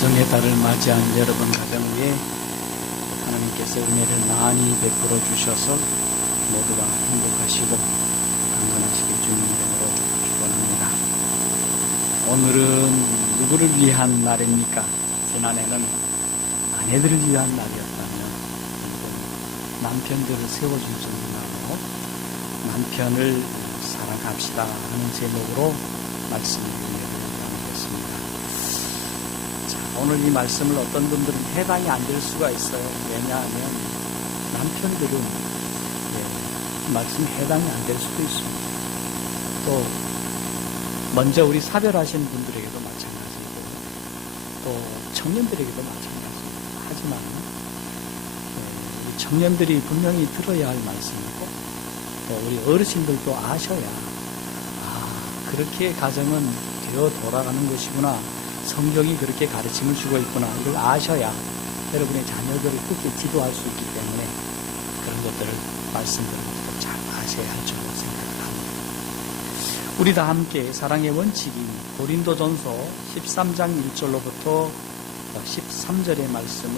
가정의 달을 맞이한 여러분 가정 위에 하나님께서 은혜를 많이 베풀어 주셔서 모두가 행복하시고 강건하시길 주님 이름으로 축원합니다. 오늘은 누구를 위한 날입니까? 지난해는 아내들을 위한 날이었다면 오늘은 남편들을 세워줄 정도로 남편을 사랑합시다 하는 제목으로 말씀을 나누겠습니다. 오늘 이 말씀을 어떤 분들은 해당이 안 될 수가 있어요. 왜냐하면 남편들은 이 말씀 해당이 안 될 수도 있습니다. 또 먼저 우리 사별하신 분들에게도 마찬가지고 또 청년들에게도 마찬가지입니다. 하지만 우리 청년들이 분명히 들어야 할 말씀이고 또 우리 어르신들도 아셔야 그렇게 가정은 되어 돌아가는 것이구나, 성경이 그렇게 가르침을 주고 있구나, 이걸 아셔야 여러분의 자녀들을 그렇게 지도할 수 있기 때문에 그런 것들을 말씀들을 잘 아셔야 할 줄로 생각합니다. 우리 다 함께 사랑의 원칙인 고린도전서 13장 1절로부터 13절의 말씀을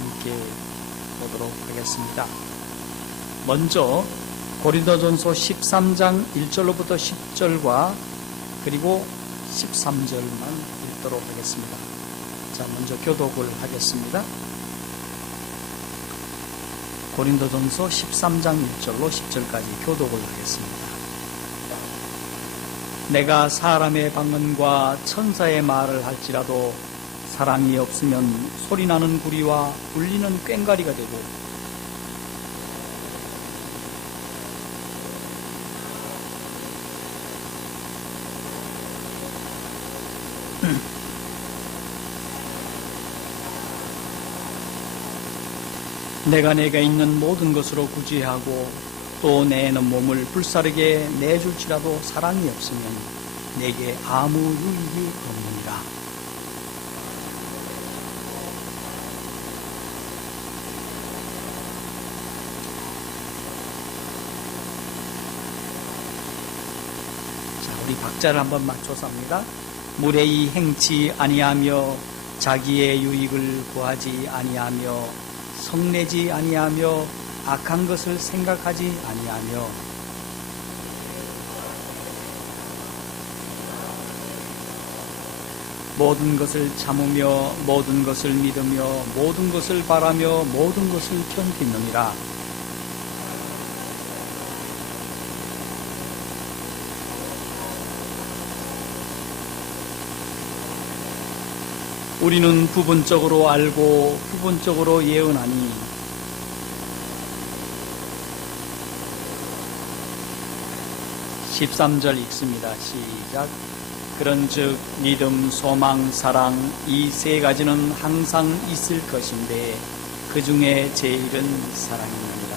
함께 보도록 하겠습니다. 먼저 고린도전서 13장 1절로부터 10절과 그리고 13절만 읽도록 하겠습니다. 자, 먼저 교독을 하겠습니다. 고린도전서 13장 1절로 10절까지 교독을 하겠습니다. 내가 사람의 방언과 천사의 말을 할지라도 사랑이 없으면 소리나는 구리와 울리는 꽹과리가 되고 내가 있는 모든 것으로 구제하고 또 내는 몸을 불사르게 내줄지라도 사랑이 없으면 내게 아무 유익이 없느니라. 자, 우리 박자를 한번 맞춰서 합니다. 무례히 행치 아니하며 자기의 유익을 구하지 아니하며 성내지 아니하며 악한 것을 생각하지 아니하며 모든 것을 참으며 모든 것을 믿으며 모든 것을 바라며 모든 것을 견디느니라. 우리는 부분적으로 알고 부분적으로 예언하니 (13절) 읽습니다. 시작. 그런즉 믿음, 소망, 사랑 이 세 가지는 항상 있을 것인데 그 중에 제일은 사랑이니라.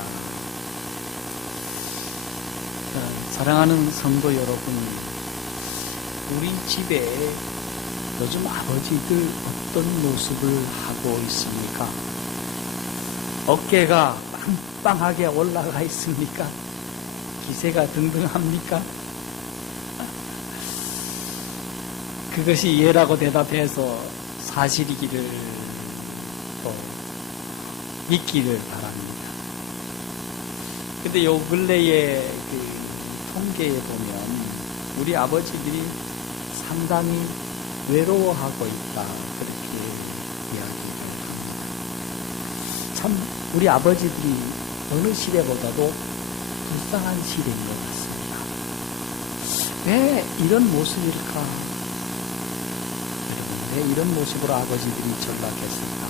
사랑하는 성도 여러분, 우리 집에 요즘 아버지들 어떤 모습을 하고 있습니까? 어깨가 빵빵하게 올라가 있습니까? 기세가 등등합니까? 그것이 예라고 대답해서 사실이기를 또 믿기를 바랍니다. 근데 요 근래의 그 통계에 보면 우리 아버지들이 상당히 외로워하고 있다, 그렇게 이야기를 합니다. 참 우리 아버지들이 어느 시대보다도 불쌍한 시대인 것 같습니다. 왜 이런 모습일까? 여러분, 왜 이런 모습으로 아버지들이 전락했을까?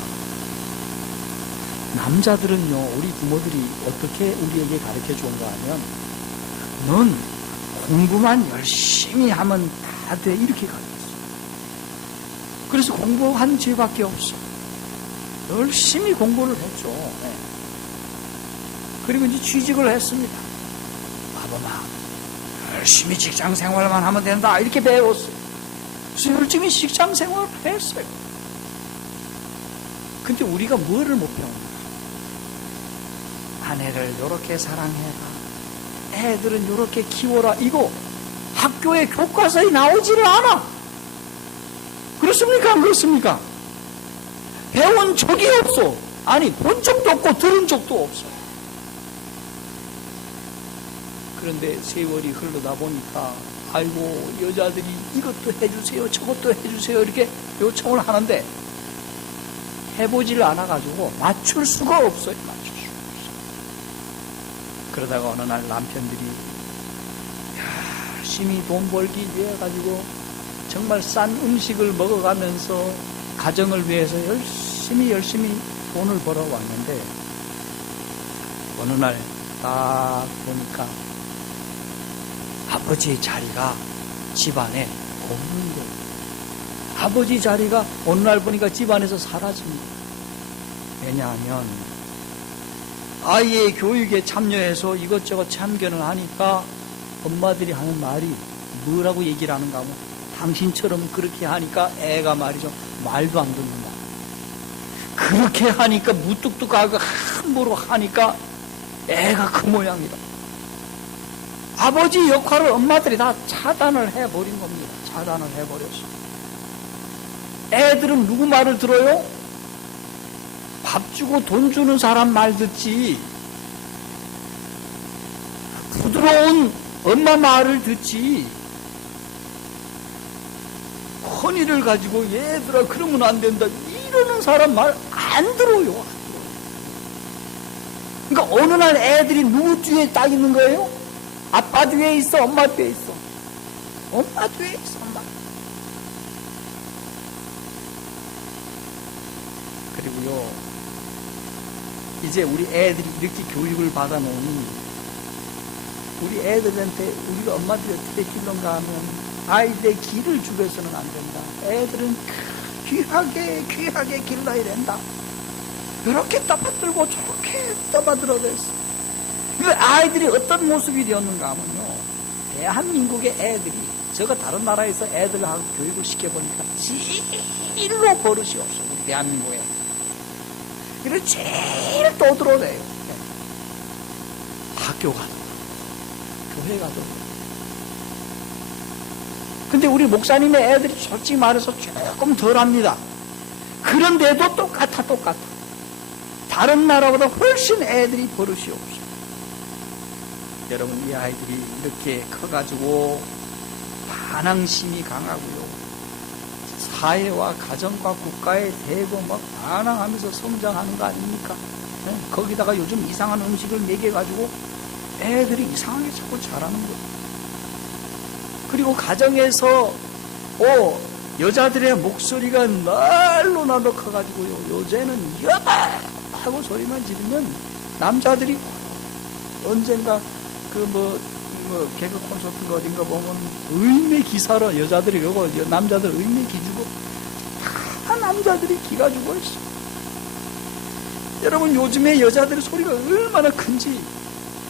남자들은요, 우리 부모들이 어떻게 우리에게 가르쳐 주는가 하면 넌 공부만 열심히 하면 다 돼, 이렇게 가르쳐. 그래서 공부한 죄밖에 없어. 열심히 공부를 했죠. 네. 그리고 이제 취직을 했습니다. 아버마, 열심히 직장 생활만 하면 된다, 이렇게 배웠어요. 그래서 열심히 직장 생활을 했어요. 근데 우리가 뭐를 못 배웠나? 아내를 이렇게 사랑해라, 애들은 이렇게 키워라, 이거 학교에 교과서에 나오지를 않아. 그렇습니까? 안 그렇습니까? 배운 적이 없어. 아니, 본 적도 없고 들은 적도 없어. 그런데 세월이 흐르다 보니까 아이고, 여자들이 이것도 해주세요, 저것도 해주세요 이렇게 요청을 하는데 해보질 않아가지고 맞출 수가 없어요. 맞출 수가 없어요. 그러다가 어느 날 남편들이 열심히 돈 벌기 위해 가지고 정말 싼 음식을 먹어가면서 가정을 위해서 열심히 돈을 벌어왔는데 어느 날 딱 보니까 아버지의 자리가 집안에 없는 거예요. 아버지 자리가 어느 날 보니까 집안에서 사라집니다. 왜냐하면 아이의 교육에 참여해서 이것저것 참견을 하니까 엄마들이 하는 말이 뭐라고 얘기를 하는가 하면 당신처럼 그렇게 하니까 애가 말이죠, 말도 안 듣는다. 그렇게 하니까 무뚝뚝하고 함부로 하니까 애가 그 모양이다. 아버지 역할을 엄마들이 다 차단을 해버린 겁니다. 차단을 해버렸어. 애들은 누구 말을 들어요? 밥 주고 돈 주는 사람 말 듣지. 부드러운 엄마 말을 듣지. 허니를 가지고 얘들아 그러면 안 된다 이러는 사람 말 안 들어요. 그러니까 어느 날 애들이 누구 뒤에 딱 있는 거예요? 아빠 뒤에 있어, 엄마 뒤에 있어. 엄마 뒤에 있어, 엄마. 그리고요, 이제 우리 애들이 이렇게 교육을 받아놓으니 우리 애들한테 우리가 엄마들이 어떻게 길런가 하면 아이들의 길을 죽여서는 안 된다. 애들은 귀하게 길러야 된다. 이렇게 떠받들고 저렇게 떠받들어댔어. 그 아이들이 어떤 모습이 되었는가 하면요, 대한민국의 애들이 저거 다른 나라에서 애들하고 교육을 시켜보니까 제일로 버릇이 없어. 우리 대한민국에 이를 제일 떠들어대요. 학교 가도 교회 가도. 근데 우리 목사님의 애들이 솔직히 말해서 조금 덜합니다. 그런데도 똑같아. 다른 나라보다 훨씬 애들이 버릇이 없어. 여러분, 이 아이들이 이렇게 커가지고 반항심이 강하고요, 사회와 가정과 국가에 대고 막 반항하면서 성장하는 거 아닙니까? 네? 거기다가 요즘 이상한 음식을 먹여가지고 애들이 이상하게 자꾸 자라는 거예요. 그리고 가정에서 여자들의 목소리가 날로 커가지고요, 요새는 여봐 하고 소리만 지르면 남자들이 언젠가 개그 콘서트가 어딘가 보면 의미 기사로 여자들이 그러고 남자들 의미 기주고 다 남자들이 기가 죽어 있어. 여러분, 요즘에 여자들의 소리가 얼마나 큰지.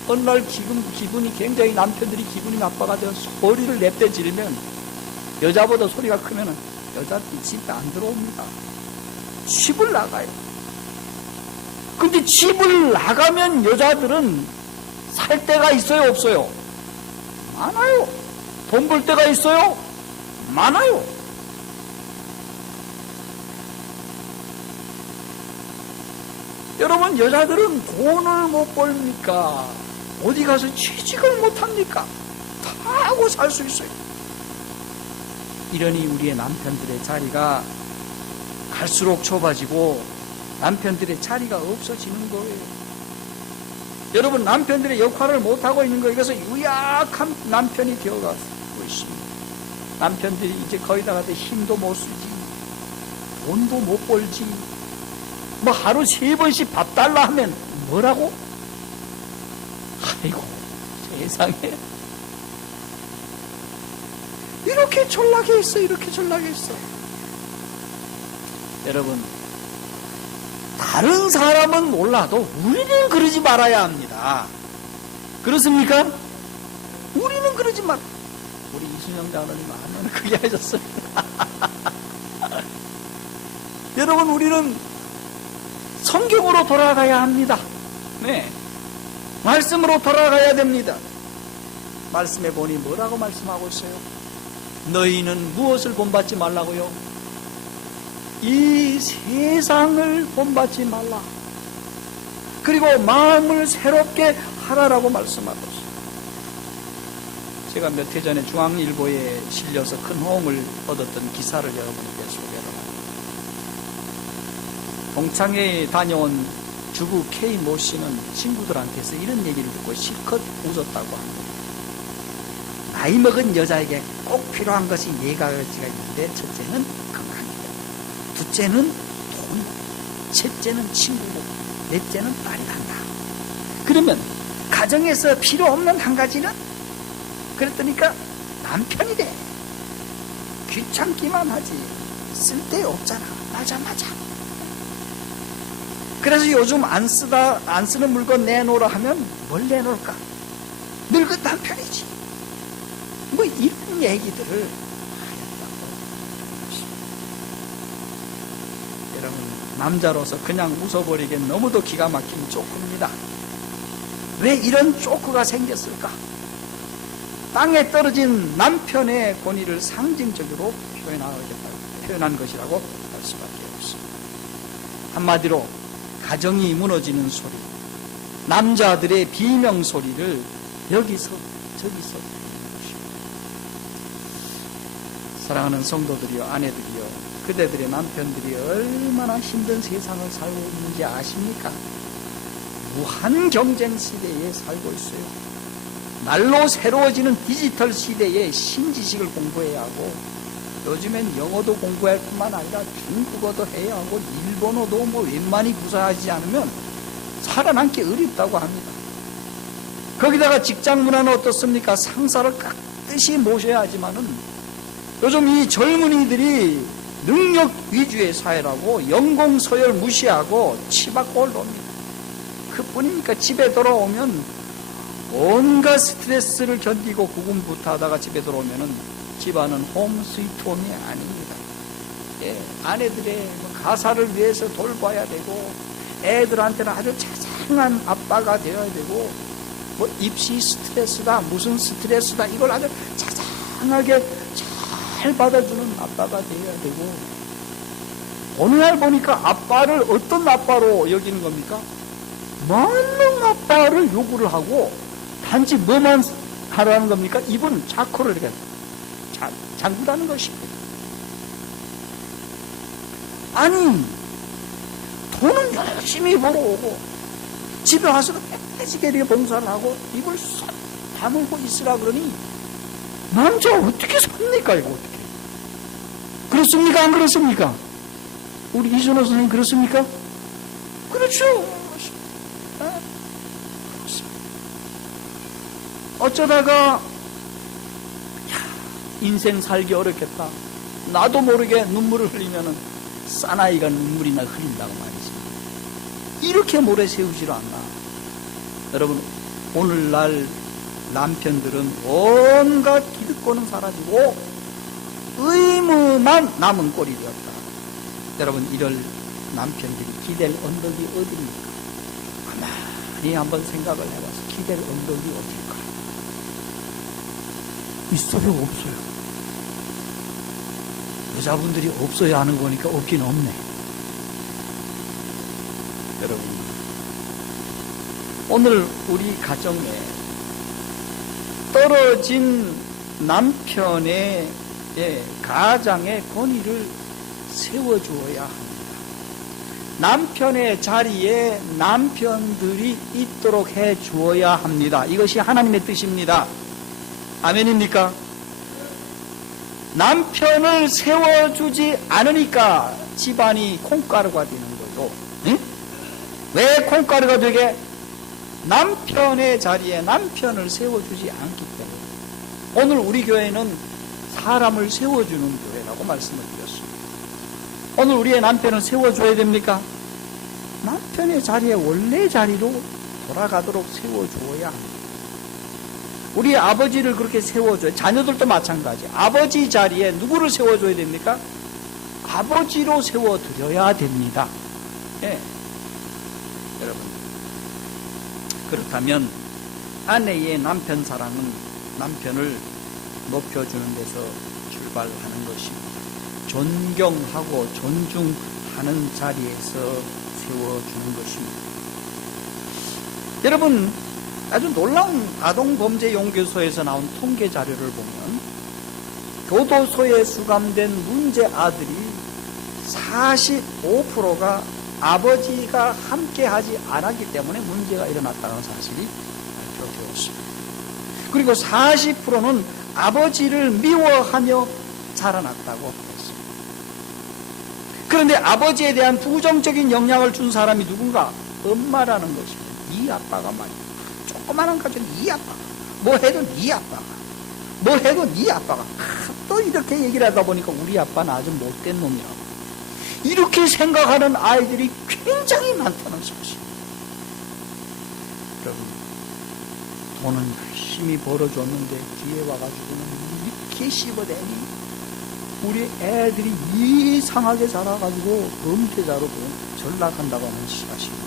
어느 날 기분이 굉장히 남편들이 기분이 나빠가 되어 소리를 냅대 지르면 여자보다 소리가 크면 여자들이 집에 안 들어옵니다. 집을 나가요. 근데 집을 나가면 여자들은 살 데가 있어요, 없어요? 많아요. 돈 벌 데가 있어요? 많아요. 여러분, 여자들은 돈을 못 벌니까 어디 가서 취직을 못 합니까? 다 하고 살 수 있어요. 이러니 우리의 남편들의 자리가 갈수록 좁아지고 남편들의 자리가 없어지는 거예요. 여러분, 남편들의 역할을 못하고 있는 거, 이것은 유약한 남편이 되어가고 있습니다. 남편들이 이제 거기다가 힘도 못 쓰지, 돈도 못 벌지, 뭐 하루 3번씩 밥 달라 하면 뭐라고? 아이고, 세상에. 이렇게 전락해 있어, 이렇게 전락해 있어. 여러분, 다른 사람은 몰라도 우리는 그러지 말아야 합니다. 그렇습니까? 우리는 그러지 말. 우리 이순영 장로님 하면 그게 하셨습니다. 여러분, 우리는 성경으로 돌아가야 합니다. 네, 말씀으로 돌아가야 됩니다. 말씀에 보니 뭐라고 말씀하고 있어요? 너희는 무엇을 본받지 말라고요? 이 세상을 본받지 말라. 그리고 마음을 새롭게 하라라고 말씀하고 있습니다. 제가 몇 해 전에 중앙일보에 실려서 큰 호응을 얻었던 기사를 여러분께 소개를 합니다. 동창회에 다녀온 주부 K 모 씨는 친구들한테서 이런 얘기를 듣고 실컷 웃었다고 합니다. 나이 먹은 여자에게 꼭 필요한 것이 네 가지가 있는데, 첫째는 건강이고, 둘째는 돈, 셋째는 친구고, 넷째는 딸이 간다. 그러면 가정에서 필요 없는 한 가지는? 그랬더니까 남편이래. 귀찮기만 하지 쓸데없잖아. 맞아. 그래서 요즘 안 쓰는 물건 내놓으라 하면 뭘 내놓을까? 늙은 남편이지. 뭐 이런 얘기들을 하였다고. 여러분, 남자로서 그냥 웃어버리기엔 너무도 기가 막힌 쪼크입니다. 왜 이런 쪼크가 생겼을까? 땅에 떨어진 남편의 권위를 상징적으로 표현한 것이라고 할 수밖에 없습니다. 한마디로 가정이 무너지는 소리, 남자들의 비명 소리를 여기서 저기서 듣는 것입니다. 사랑하는 성도들이여, 아내들이여, 그대들의 남편들이 얼마나 힘든 세상을 살고 있는지 아십니까? 무한 경쟁 시대에 살고 있어요. 날로 새로워지는 디지털 시대에 신지식을 공부해야 하고, 요즘엔 영어도 공부할 뿐만 아니라 중국어도 해야 하고, 일본어도 뭐 웬만히 구사하지 않으면 살아남기 어렵다고 합니다. 거기다가 직장 문화는 어떻습니까? 상사를 깍듯이 모셔야 하지만은 요즘 이 젊은이들이 능력 위주의 사회라고 연공 서열 무시하고 치받고 올라옵니다. 그뿐이니까 집에 돌아오면 온갖 스트레스를 견디고 구금부타하다가 집에 들어오면은 집안은 홈 스위트 홈이 아닙니다. 예, 아내들의 가사를 위해서 돌봐야 되고, 애들한테는 아주 자상한 아빠가 되어야 되고, 뭐 입시 스트레스다, 무슨 스트레스다, 이걸 아주 자상하게 잘 받아주는 아빠가 되어야 되고, 어느 날 보니까 아빠를 어떤 아빠로 여기는 겁니까? 만능 아빠를 요구를 하고, 단지 뭐만 하라는 겁니까? 입은 자코를 이렇게 잠그라는 것입니다. 아니, 돈은 열심히 벌어오고 집에 와서도 깨끗이 봉사를 하고 입을 쏙 다물고 있으라 그러니 남자 어떻게 삽니까? 이거 어떻게? 그렇습니까? 안 그렇습니까? 우리 이준호 선생님 그렇습니까? 그렇죠. 어쩌다가 인생 살기 어렵겠다, 나도 모르게 눈물을 흘리면은 사나이가 눈물이나 흘린다고 말했습니다. 이렇게 모래 세우지를 않나. 여러분, 오늘날 남편들은 온갖 기득권은 사라지고 의무만 남은 꼴이 되었다. 여러분, 이럴 남편들이 기댈 언덕이 어디입니까? 가만히 한번 생각을 해봐서 기댈 언덕이 어딜까? 있어요, 없어요? 여자분들이 없어야 하는 거니까 없긴 없네. 여러분, 오늘 우리 가정에 떨어진 남편의 가장의 권위를 세워주어야 합니다. 남편의 자리에 남편들이 있도록 해주어야 합니다. 이것이 하나님의 뜻입니다. 아멘입니까? 남편을 세워주지 않으니까 집안이 콩가루가 되는 거죠. 응? 왜 콩가루가 되게? 남편의 자리에 남편을 세워주지 않기 때문에. 오늘 우리 교회는 사람을 세워주는 교회라고 말씀을 드렸습니다. 오늘 우리의 남편을 세워줘야 됩니까? 남편의 자리에 원래 자리로 돌아가도록 세워주어야 합니다. 우리 아버지를 그렇게 세워줘요. 자녀들도 마찬가지. 아버지 자리에 누구를 세워줘야 됩니까? 아버지로 세워드려야 됩니다. 예. 여러분, 그렇다면 아내의 남편 사랑은 남편을 높여주는 데서 출발하는 것입니다. 존경하고 존중하는 자리에서 세워주는 것입니다. 여러분, 아주 놀라운 아동범죄연구소에서 나온 통계 자료를 보면 교도소에 수감된 문제 아들이 45%가 아버지가 함께하지 않았기 때문에 문제가 일어났다는 사실이 발표되었습니다. 그리고 40%는 아버지를 미워하며 자라났다고 했습니다. 그런데 아버지에 대한 부정적인 영향을 준 사람이 누군가? 엄마라는 것입니다. 네 아빠가 말이야. 조그마한 가족 네 아빠가. 뭐 해도 네 아빠가. 뭐 해도 네 아빠가. 또 이렇게 얘기를 하다 보니까 우리 아빠는 아주 못된 놈이라고. 이렇게 생각하는 아이들이 굉장히 많다는 사실. 여러분, 돈은 열심히 벌어줬는데 뒤에 와가지고는 이렇게 씹어대니 우리 애들이 이상하게 자라가지고 범죄자로 전락한다고 하는 사실입니다.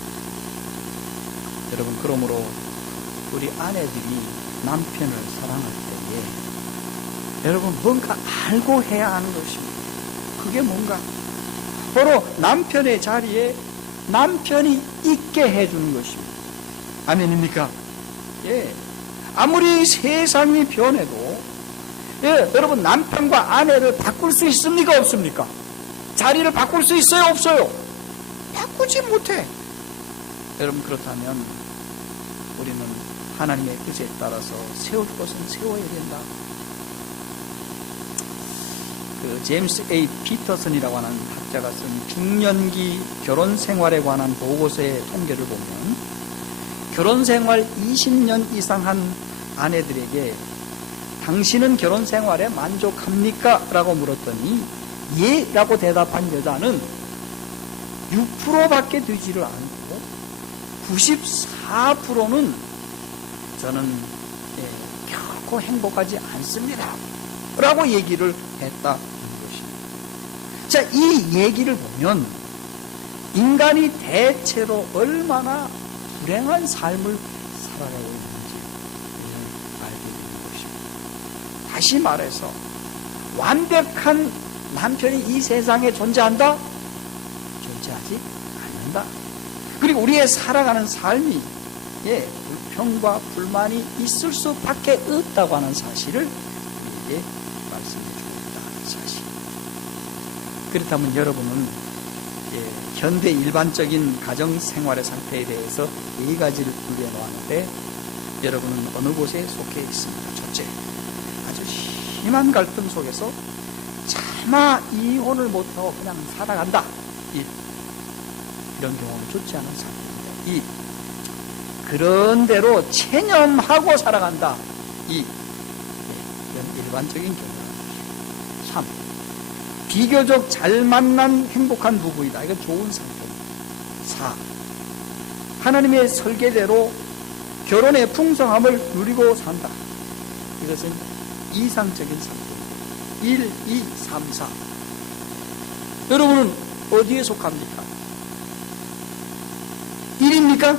여러분, 그러므로 우리 아내들이 남편을 사랑할 때에 여러분 뭔가 알고 해야 하는 것입니다. 그게 뭔가? 바로 남편의 자리에 남편이 있게 해주는 것입니다. 아멘입니까? 예. 아무리 세상이 변해도 예, 여러분 남편과 아내를 바꿀 수 있습니까? 없습니까? 자리를 바꿀 수 있어요? 없어요? 바꾸지 못해. 여러분, 그렇다면 우리는 하나님의 뜻에 따라서 세울 것은 세워야 된다. 그 제임스 A. 피터슨이라고 하는 학자가 쓴 중년기 결혼 생활에 관한 보고서의 통계를 보면 결혼 생활 20년 이상 한 아내들에게 당신은 결혼 생활에 만족합니까? 라고 물었더니 예 라고 대답한 여자는 6%밖에 되지를 않고 94%는 저는 결코 행복하지 않습니다 라고 얘기를 했다는 것입니다. 자, 이 얘기를 보면 인간이 대체로 얼마나 불행한 삶을 살아가고 있는지 알게 되는 것입니다. 다시 말해서 완벽한 남편이 이 세상에 존재한다? 존재하지 않는다. 그리고 우리의 살아가는 삶이 불평과 불만이 있을 수밖에 없다고 하는 사실을 우리에게 말씀해 주고 있다는 사실. 그렇다면 여러분은 현대 일반적인 가정생활의 상태에 대해서 4가지를 분류해 놓았는데 여러분은 어느 곳에 속해 있습니까? 첫째, 아주 심한 갈등 속에서 차마 이혼을 못하고 그냥 살아간다. 이런 경우는 좋지 않은 상태입니다. 그런 대로 체념하고 살아간다. 이런 일반적인 경우입니다. 3. 비교적 잘 만난 행복한 부부이다. 이건 좋은 상태입니다. 4. 하나님의 설계대로 결혼의 풍성함을 누리고 산다. 이것은 이상적인 상태입니다. 1, 2, 3, 4. 여러분은 어디에 속합니까? 1입니까?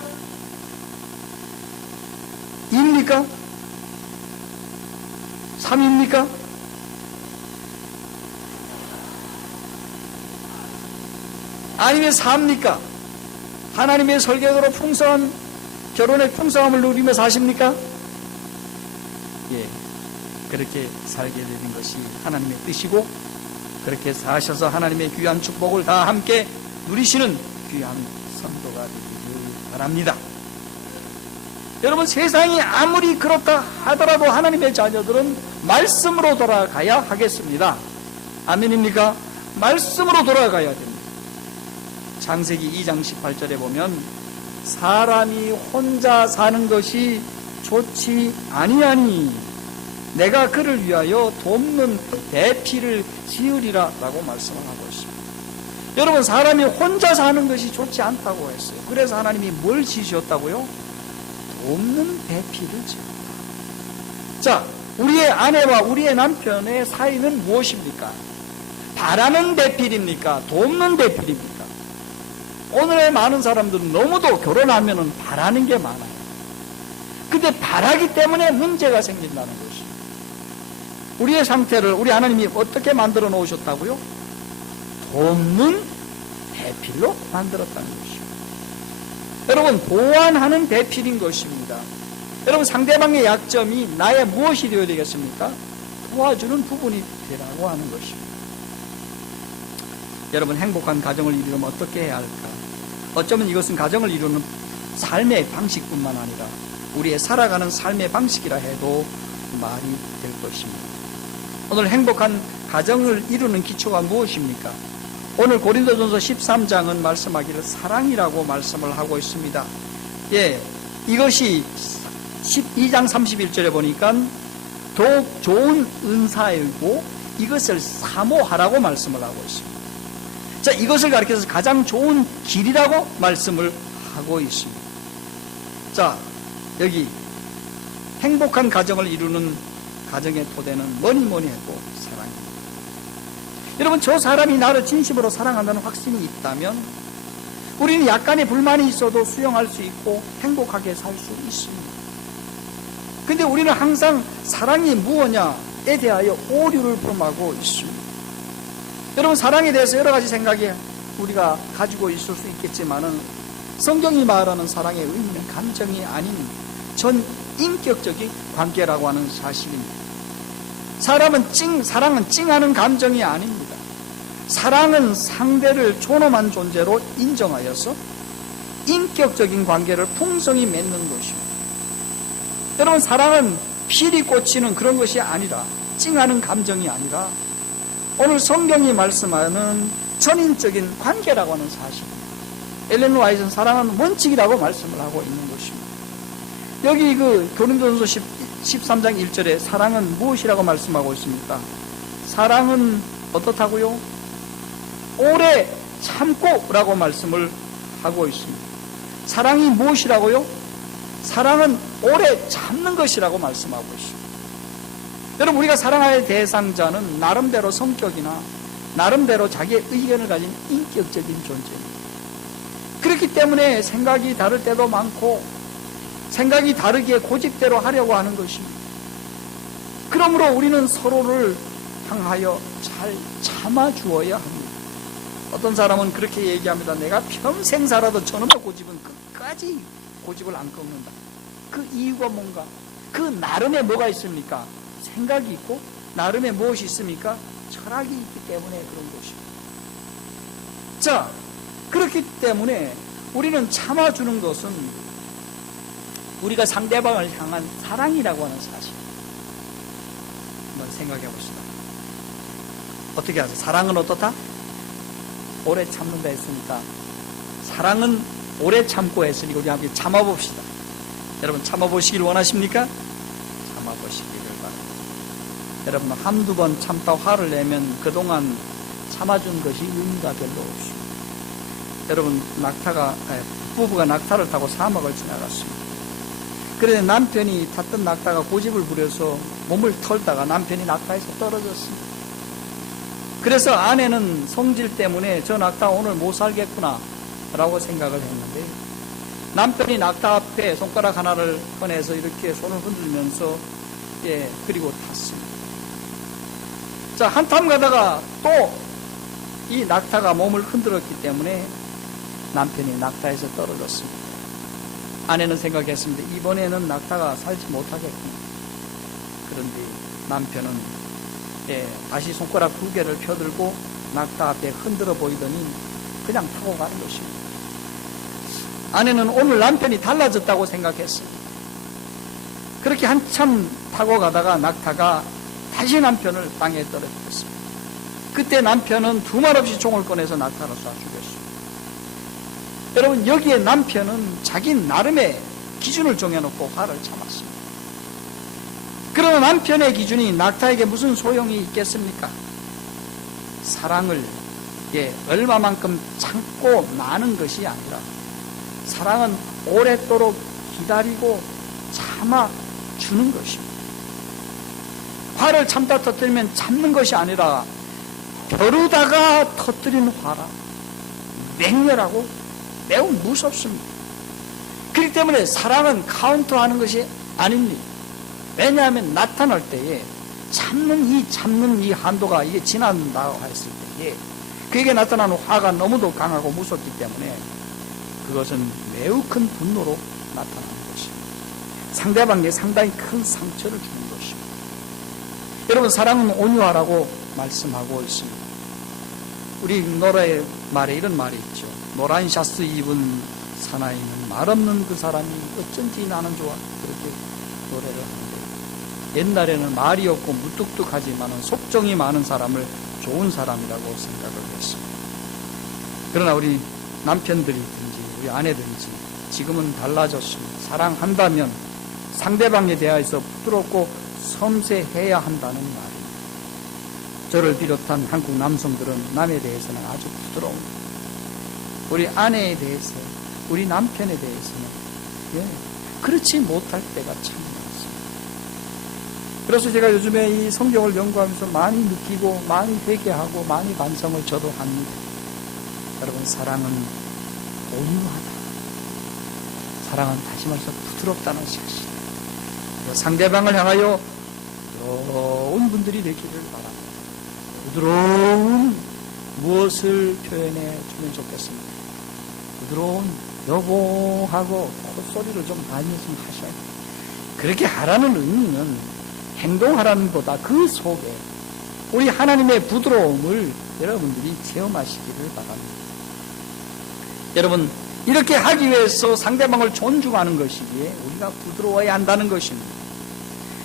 2입니까? 3입니까? 아니면 4입니까? 하나님의 설계대로 풍성한 결혼의 풍성함을 누리며 사십니까? 예, 그렇게 살게 되는 것이 하나님의 뜻이고 그렇게 사셔서 하나님의 귀한 축복을 다 함께 누리시는 귀한 성도가 되기를 바랍니다. 여러분, 세상이 아무리 그렇다 하더라도 하나님의 자녀들은 말씀으로 돌아가야 하겠습니다. 아멘입니까? 말씀으로 돌아가야 됩니다. 창세기 2장 18절에 보면 사람이 혼자 사는 것이 좋지 아니하니 내가 그를 위하여 돕는 배필을 지으리라 라고 말씀을 하고 있습니다. 여러분, 사람이 혼자 사는 것이 좋지 않다고 했어요. 그래서 하나님이 뭘 지으셨다고요? 돕는 배필을 지었다. 자, 우리의 아내와 우리의 남편의 사이는 무엇입니까? 바라는 배필입니까? 돕는 배필입니까? 오늘의 많은 사람들은 너무도 결혼하면 바라는 게 많아요. 근데 바라기 때문에 문제가 생긴다는 것이에요. 우리의 상태를 우리 하나님이 어떻게 만들어 놓으셨다고요? 돕는 배필로 만들었다는 것입니다. 여러분, 보완하는 배필인 것입니다. 여러분, 상대방의 약점이 나의 무엇이 되어야 되겠습니까? 도와주는 부분이 되라고 하는 것입니다. 여러분, 행복한 가정을 이루려면 어떻게 해야 할까? 어쩌면 이것은 가정을 이루는 삶의 방식뿐만 아니라 우리의 살아가는 삶의 방식이라 해도 말이 될 것입니다. 오늘 행복한 가정을 이루는 기초가 무엇입니까? 오늘 고린도전서 13장은 말씀하기를 사랑이라고 말씀을 하고 있습니다. 예, 이것이 12장 31절에 보니까 더욱 좋은 은사이고 이것을 사모하라고 말씀을 하고 있습니다. 자, 이것을 가리켜서 가장 좋은 길이라고 말씀을 하고 있습니다. 자, 여기 행복한 가정을 이루는 가정의 토대는 뭐니 해도 사랑입니다. 여러분, 저 사람이 나를 진심으로 사랑한다는 확신이 있다면 우리는 약간의 불만이 있어도 수용할 수 있고 행복하게 살 수 있습니다. 근데 우리는 항상 사랑이 무엇냐에 대하여 오류를 범하고 있습니다. 여러분, 사랑에 대해서 여러 가지 생각이 우리가 가지고 있을 수 있겠지만은 성경이 말하는 사랑의 의미는 감정이 아닌 전 인격적인 관계라고 하는 사실입니다. 사랑은 찡하는 감정이 아닙니다. 사랑은 상대를 존엄한 존재로 인정하여서 인격적인 관계를 풍성히 맺는 것입니다. 여러분, 사랑은 필이 꽂히는 그런 것이 아니라, 찡하는 감정이 아니라 오늘 성경이 말씀하는 전인적인 관계라고 하는 사실입니다. 엘렌 화이트는 사랑은 원칙이라고 말씀을 하고 있는 것입니다. 여기 고린도전서 13장 1절에 사랑은 무엇이라고 말씀하고 있습니까? 사랑은 어떻다고요? 오래 참고라고 말씀을 하고 있습니다. 사랑이 무엇이라고요? 사랑은 오래 참는 것이라고 말씀하고 있습니다. 여러분, 우리가 사랑할 대상자는 나름대로 성격이나 나름대로 자기의 의견을 가진 인격적인 존재입니다. 그렇기 때문에 생각이 다를 때도 많고 생각이 다르기에 고집대로 하려고 하는 것입니다. 그러므로 우리는 서로를 향하여 잘 참아주어야 합니다. 어떤 사람은 그렇게 얘기합니다. 내가 평생 살아도 저놈의 고집은 끝까지 고집을 안 꺾는다. 그 이유가 뭔가? 그 나름에 뭐가 있습니까? 생각이 있고 나름에 무엇이 있습니까? 철학이 있기 때문에 그런 것입니다. 자, 그렇기 때문에 우리는 참아주는 것은 우리가 상대방을 향한 사랑이라고 하는 사실. 한번 생각해 봅시다. 어떻게 하세요? 사랑은 어떻다? 오래 참는다 했으니까 사랑은 오래 참고 했으니 우리 함께 참아봅시다. 여러분, 참아보시길 원하십니까? 참아보시기를 바랍니다. 여러분, 한두 번 참다 화를 내면 그동안 참아준 것이 의미가 별로 없습니다. 여러분, 부부가 낙타를 타고 사막을 지나갔습니다. 그런데 남편이 탔던 낙타가 고집을 부려서 몸을 털다가 남편이 낙타에서 떨어졌습니다. 그래서 아내는 성질 때문에 저 낙타 오늘 못 살겠구나 라고 생각을 했는데 남편이 낙타 앞에 손가락 하나를 꺼내서 이렇게 손을 흔들면서 그리고 탔습니다. 자, 한참 가다가 또 이 낙타가 몸을 흔들었기 때문에 남편이 낙타에서 떨어졌습니다. 아내는 생각했습니다. 이번에는 낙타가 살지 못하겠구나. 그런데 남편은 다시 손가락 2개를 펴들고 낙타 앞에 흔들어 보이더니 그냥 타고 가는 것입니다. 아내는 오늘 남편이 달라졌다고 생각했습니다. 그렇게 한참 타고 가다가 낙타가 다시 남편을 땅에 떨어뜨렸습니다. 그때 남편은 두말 없이 총을 꺼내서 낙타를 쏴 죽였습니다. 여러분, 여기에 남편은 자기 나름의 기준을 정해놓고 화를 참았습니다. 그러나 남편의 기준이 낙타에게 무슨 소용이 있겠습니까? 사랑을 얼마만큼 참고 마는 것이 아니라 사랑은 오랫도록 기다리고 참아주는 것입니다. 화를 참다 터뜨리면 참는 것이 아니라 벼르다가 터뜨리는 화라 맹렬하고 매우 무섭습니다. 그렇기 때문에 사랑은 카운터하는 것이 아닙니다. 왜냐하면 나타날 때에 참는 이 한도가 이게 지난다고 했을 때에 그에게 나타나는 화가 너무도 강하고 무섭기 때문에 그것은 매우 큰 분노로 나타나는 것입니다. 상대방에게 상당히 큰 상처를 주는 것입니다. 여러분, 사랑은 온유하라고 말씀하고 있습니다. 우리 노래 말에 이런 말이 있죠. 노란 샤스 입은 사나이는 말없는 그 사람이 어쩐지 나는 좋아, 그렇게 노래를 하는데, 옛날에는 말이 없고 무뚝뚝하지만 속정이 많은 사람을 좋은 사람이라고 생각을 했습니다. 그러나 우리 남편들이든지 우리 아내든지 지금은 달라졌습니다. 사랑한다면 상대방에 대해서 부드럽고 섬세해야 한다는 말입니다. 저를 비롯한 한국 남성들은 남에 대해서는 아주 부드러운, 우리 아내에 대해서, 우리 남편에 대해서는 그렇지 못할 때가 참 많습니다. 그래서 제가 요즘에 이 성경을 연구하면서 많이 느끼고 많이 회개하고 많이 반성을 저도 합니다. 여러분, 사랑은 온유하다. 사랑은 다시 말해서 부드럽다는 사실. 상대방을 향하여 부드러운 분들이 되기를 바랍니다. 부드러운 무엇을 표현해 주면 좋겠습니다. 부드러운 여보하고 콧소리를 좀 많이 좀 하셔야 돼요. 그렇게 하라는 의미는 행동하라는 보다 그 속에 우리 하나님의 부드러움을 여러분들이 체험하시기를 바랍니다. 여러분, 이렇게 하기 위해서 상대방을 존중하는 것이기에 우리가 부드러워야 한다는 것입니다.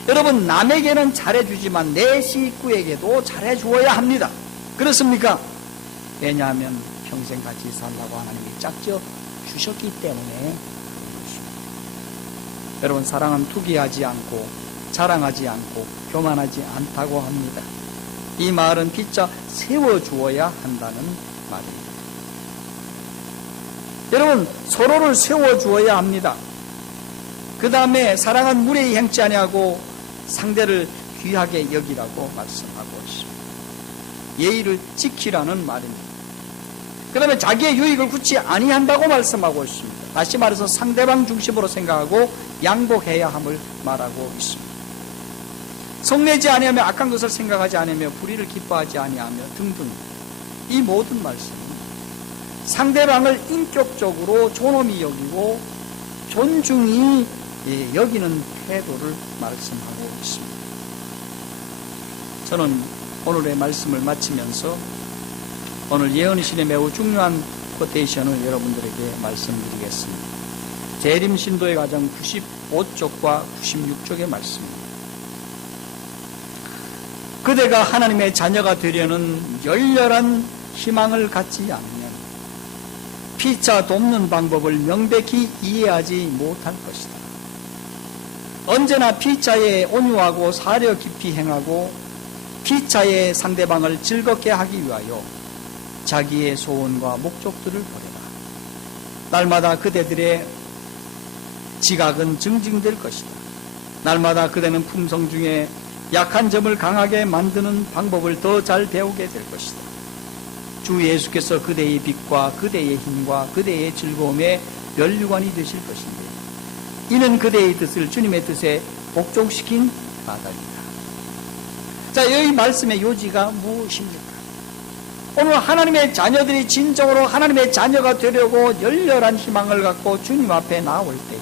여러분, 남에게는 잘해주지만 내 식구에게도 잘해주어야 합니다. 그렇습니까? 왜냐하면 평생 같이 살라고 하나님이 짝지어 주셨기 때문에 그런 것입니다. 여러분, 사랑은 투기하지 않고 자랑하지 않고 교만하지 않다고 합니다. 이 말은 피차 세워주어야 한다는 말입니다. 여러분, 서로를 세워주어야 합니다. 그 다음에 사랑은 무례히 행치 아니하고 상대를 귀하게 여기라고 말씀하고 있습니다. 예의를 지키라는 말입니다. 그 다음에 자기의 유익을 굳이 아니한다고 말씀하고 있습니다. 다시 말해서 상대방 중심으로 생각하고 양복해야 함을 말하고 있습니다. 성내지 아니하며 악한 것을 생각하지 아니하며 불의를 기뻐하지 아니하며 등등, 이 모든 말씀은 상대방을 인격적으로 존엄히 여기고 존중히 여기는 태도를 말씀하고 있습니다. 저는 오늘의 말씀을 마치면서 오늘 예언의 신의 매우 중요한 코테이션을 여러분들에게 말씀드리겠습니다. 재림 신도의 과정 95쪽과 96쪽의 말씀입니다. 그대가 하나님의 자녀가 되려는 열렬한 희망을 갖지 않으면 피차 돕는 방법을 명백히 이해하지 못할 것이다. 언제나 피차에 온유하고 사려 깊이 행하고 피차의 상대방을 즐겁게 하기 위하여 자기의 소원과 목적들을 버려라. 날마다 그대들의 지각은 증징될 것이다. 날마다 그대는 품성 중에 약한 점을 강하게 만드는 방법을 더 잘 배우게 될 것이다. 주 예수께서 그대의 빛과 그대의 힘과 그대의 즐거움의 면류관이 되실 것인데 이는 그대의 뜻을 주님의 뜻에 복종시킨 바다입니다. 자, 여기 말씀의 요지가 무엇입니까? 오늘 하나님의 자녀들이 진정으로 하나님의 자녀가 되려고 열렬한 희망을 갖고 주님 앞에 나올 때에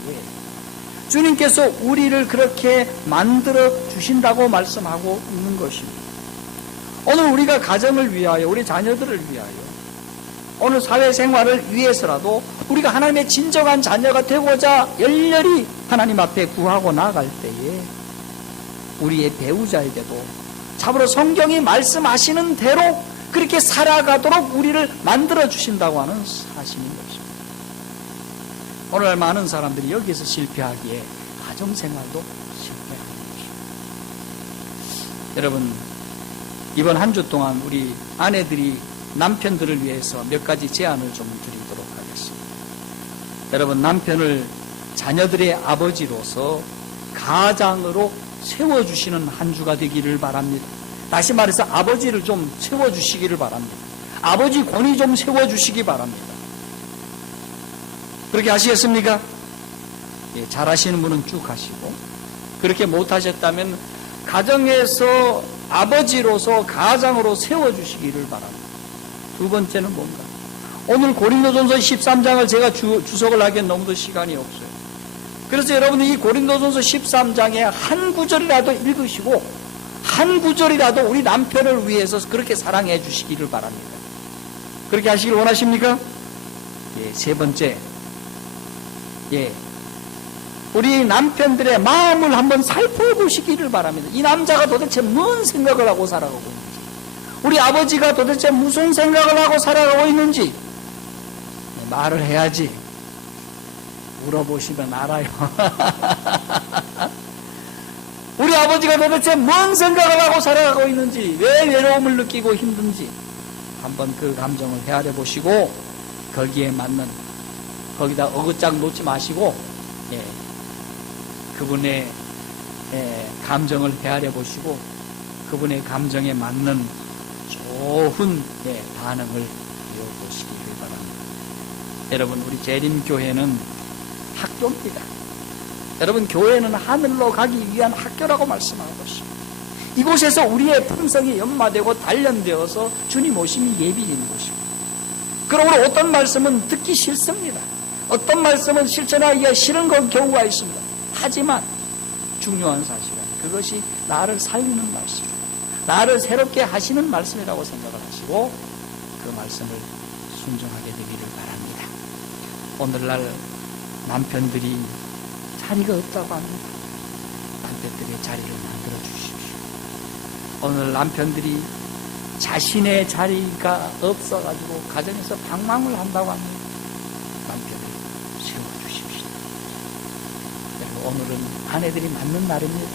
주님께서 우리를 그렇게 만들어 주신다고 말씀하고 있는 것입니다. 오늘 우리가 가정을 위하여, 우리 자녀들을 위하여, 오늘 사회생활을 위해서라도 우리가 하나님의 진정한 자녀가 되고자 열렬히 하나님 앞에 구하고 나갈 때에 우리의 배우자에게도 참으로 성경이 말씀하시는 대로 그렇게 살아가도록 우리를 만들어 주신다고 하는 사실인 것입니다. 오늘날 많은 사람들이 여기서 실패하기에 가정생활도 실패하는 것입니다. 여러분, 이번 한 주 동안 우리 아내들이 남편들을 위해서 몇 가지 제안을 좀 드리도록 하겠습니다. 여러분, 남편을 자녀들의 아버지로서 가장으로 세워주시는 한 주가 되기를 바랍니다. 다시 말해서 아버지를 좀 세워주시기를 바랍니다. 아버지 권위 좀 세워주시기 바랍니다. 그렇게 하시겠습니까? 예, 잘하시는 분은 쭉 하시고, 그렇게 못하셨다면 가정에서 아버지로서 가장으로 세워주시기를 바랍니다. 두 번째는 뭔가? 오늘 고린도전서 13장을 제가 주석을 하기엔 너무도 시간이 없어요. 그래서 여러분이 이 고린도전서 13장에 한 구절이라도 읽으시고 한 구절이라도 우리 남편을 위해서 그렇게 사랑해 주시기를 바랍니다. 그렇게 하시길 원하십니까? 예, 세 번째, 예, 우리 남편들의 마음을 한번 살펴보시기를 바랍니다. 이 남자가 도대체 무슨 생각을 하고 살아가고 있는지, 우리 아버지가 도대체 무슨 생각을 하고 살아가고 있는지 말을 해야지. 물어보시면 알아요. 우리 아버지가 도대체 뭔 생각을 하고 살아가고 있는지, 왜 외로움을 느끼고 힘든지 한번 그 감정을 헤아려 보시고 거기에 맞는, 거기다 어긋장 놓지 마시고, 예, 그분의 감정을 헤아려 보시고 그분의 감정에 맞는 좋은 반응을 보여보시기를 바랍니다. 여러분, 우리 재림교회는 학교입니다. 여러분, 교회는 하늘로 가기 위한 학교라고 말씀하고 있습니다. 이곳에서 우리의 품성이 연마되고 단련되어서 주님 오심이 예비인 곳입니다. 그러므로 어떤 말씀은 듣기 싫습니다. 어떤 말씀은 실천하기가 싫은 경우가 있습니다. 하지만 중요한 사실은 그것이 나를 살리는 말씀, 나를 새롭게 하시는 말씀이라고 생각을 하시고 그 말씀을 순종하게 되기를 바랍니다. 오늘날 남편들이 자리가 없다고 합니다. 남편들의 자리를 만들어 주십시오. 오늘 남편들이 자신의 자리가 없어가지고 가정에서 방황을 한다고 합니다. 남편을 세워주십시오. 오늘은 아내들이 맞는 날입니다.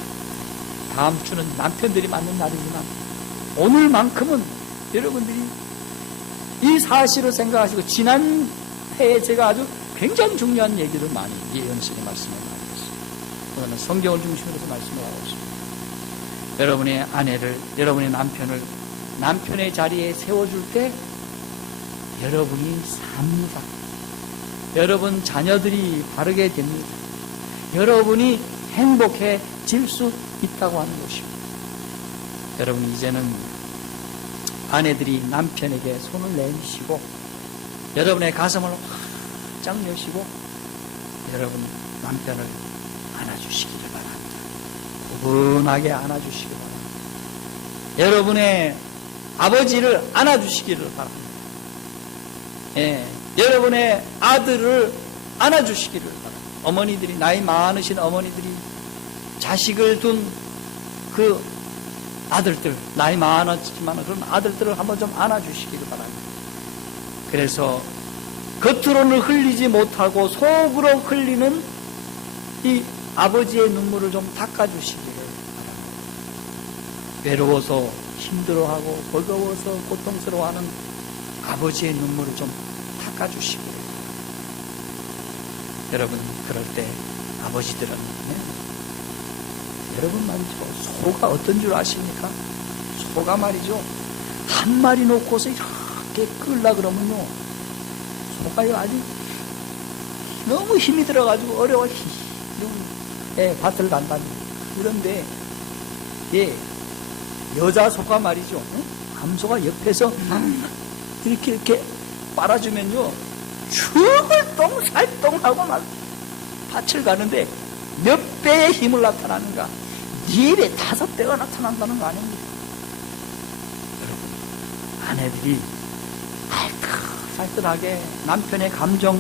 다음 주는 남편들이 맞는 날이지만 오늘만큼은 여러분들이 이 사실을 생각하시고, 지난 해에 제가 아주 굉장히 중요한 얘기를 많이, 예언신의 말씀을 많이 했습니다. 오늘은 성경을 중심으로 말씀을 하고 있습니다. 여러분의 아내를, 여러분의 남편을 남편의 자리에 세워줄 때 여러분이 삽니다. 여러분 자녀들이 바르게 됩니다. 여러분이 행복해질 수 있다고 하는 것입니다. 여러분, 이제는 아내들이 남편에게 손을 내미시고 여러분의 가슴을 활짝 여시고 여러분 남편을 안아주시기를 바랍니다. 고분하게 안아주시기를 바랍니다. 여러분의 아버지를 안아주시기를 바랍니다. 예, 여러분의 아들을 안아주시기를 바랍니다. 어머니들이, 나이 많으신 어머니들이 자식을 둔 그 아들들, 나이 많았지만 그런 아들들을 한번 좀 안아주시기를 바랍니다. 그래서 겉으로는 흘리지 못하고 속으로 흘리는 이 아버지의 눈물을 좀 닦아주시기를 바랍니다. 외로워서 힘들어하고 버거워서 고통스러워하는 아버지의 눈물을 좀 닦아주시기를 바랍니다. 여러분, 그럴 때 아버지들은 여러분 말이죠, 소가 어떤 줄 아십니까? 소가 말이죠, 한 마리 놓고서 이렇게 끌라 그러면요, 소가요 아주 너무 힘이 들어가지고 어려워 밭을 간답니다. 그런데 여자 소가 말이죠, 암소가 옆에서 이렇게 빨아주면요, 죽을 똥살똥하고 막 밭을 가는데 몇 배의 힘을 나타나는가? 4배, 5배가 나타난다는 거 아닙니까? 여러분, 아내들이 알뜰하게 남편의 감정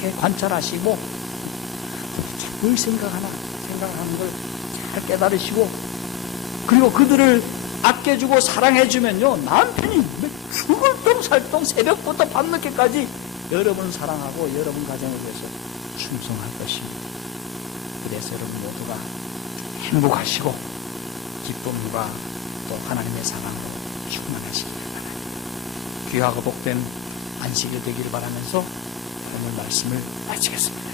이렇게 관찰하시고 뭘 생각하는 걸 잘 깨달으시고, 그리고 그들을 아껴주고 사랑해주면요, 남편이 죽을 똥살똥 새벽부터 밤늦게까지 여러분을 사랑하고 여러분 가정을 위해서 충성할 것입니다. 그래서 여러분 모두가 행복하시고 기쁨과 또 하나님의 사랑으로 충만하시기를 바랍니다. 귀하고 복된 안식일 되기를 바라면서 오늘 말씀을 마치겠습니다.